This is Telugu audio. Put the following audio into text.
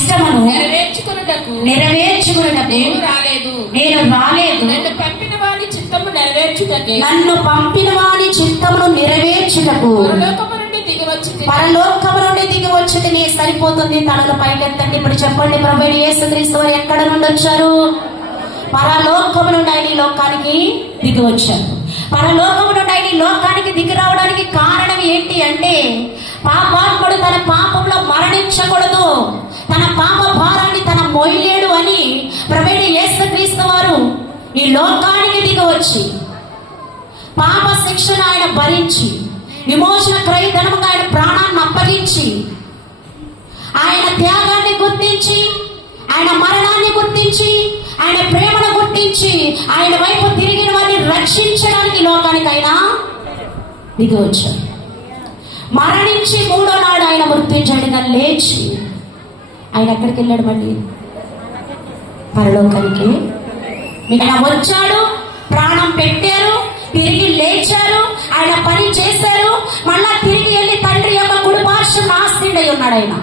ఇష్టమును నెరవేర్చుకున్నటకు నేను రాలేదు. నన్ను పంపిన వాడి చిత్తము నెరవేర్చుటకే చిత్తమును నెరవేర్చుటకు పరలోకము నుండి దిగి వచ్చింది. సరిపోతుంది. తనను పైకెత్తండి. ఇప్పుడు చెప్పండి, ప్రభువైన యేసుక్రీస్తు వారు ఎక్కడ నుండి వచ్చారు? పరలోకము నుండి ఆయన ఈ లోకానికి దిగి వచ్చారు. పరలోకము నుండి ఆయన ఈ లోకానికి దిగి రావడానికి కారణం ఏంటి అంటే, పాపాత్ముడు తన పాపంలో మరణించకూడదు, తన పాప భారాన్ని తన మోయలేడు అని ప్రభువైన యేసుక్రీస్తు వారు ఈ లోకానికి దిగి వచ్చి పాప శిక్షను ఆయన భరించి విమోచన క్రయధనముగా ఆయన ప్రాణాన్ని అప్పగించి ఆయన త్యాగాన్ని గుర్తించి, ఆయన మరణాన్ని గుర్తించి, ఆయన ప్రేమను గుర్తించి ఆయన వైపు తిరిగిన వారిని రక్షించడానికి లోకానికి ఆయన దిగి వచ్చారు. మరణించి మూడో నాడు ఆయన మృత్యుంజయుడిగా లేచి ఆయన ఎక్కడికి వెళ్ళాడు? మళ్ళీ పరలోకానికి. ఆయన వచ్చాడు, ప్రాణం పెట్టారు, తిరిగి లేచారు, ఆయన పని చేశారు, మళ్ళా తిరిగి వెళ్ళి తండ్రి యొక్క కుడి పార్శ్వమున ఆసీనుడై ఉన్నాడు ఆయన.